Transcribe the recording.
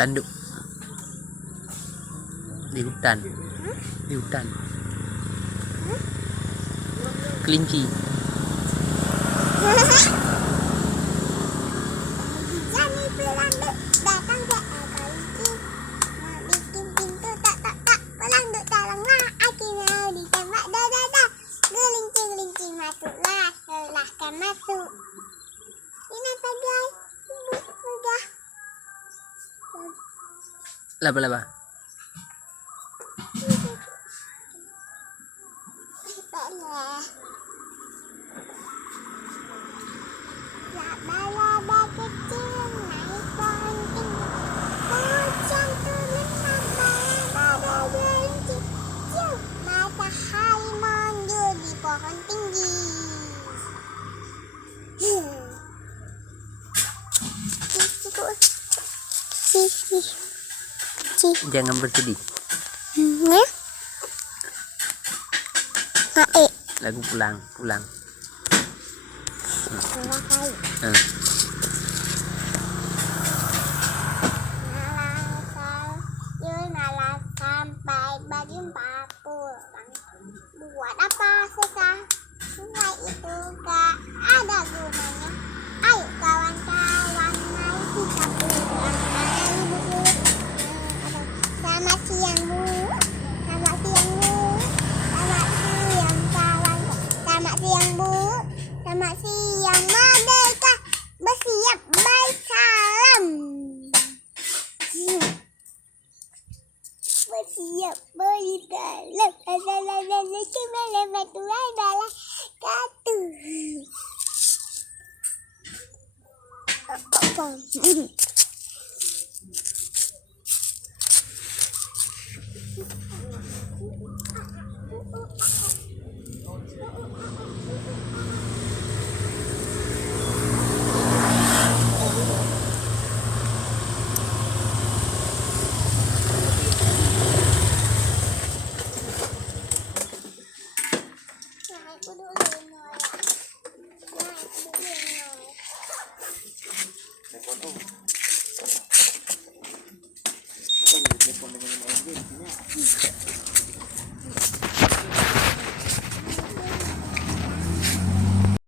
Landuk di hutan. Di hutan. Kelinci. Jadi pelanduk datang ke kelinci, mau bikin pintu tak tak tak. Pelanduk tolonglah, akhirnya ditembak dah. Kelinci masuklah, silahkan masuk. Ini apa guys? Udah. Laba-laba. Boleh. Laba-laba kecil naik pohon tinggi. Hujan turun laba-laba bergelinci. Cium, matahari muncul di pohon tinggi. Jangan bersedih. Lagu pulang. Malah sampai berjumpa pulang. Buat apa susah? Sungai itu gak ada gunanya. Ayo kawan-kawan, mari kita pulang. Dari buku. Selamat siang Bu. Selamat siang Bu. Selamat siang kawan. Selamat siang Bu. Selamat siang Merdeka. Bersiap baik salam. Bersiap baik salam. Assalamualaikum warahmatullahi wabarakatuh. Aku dulu Telepon dengan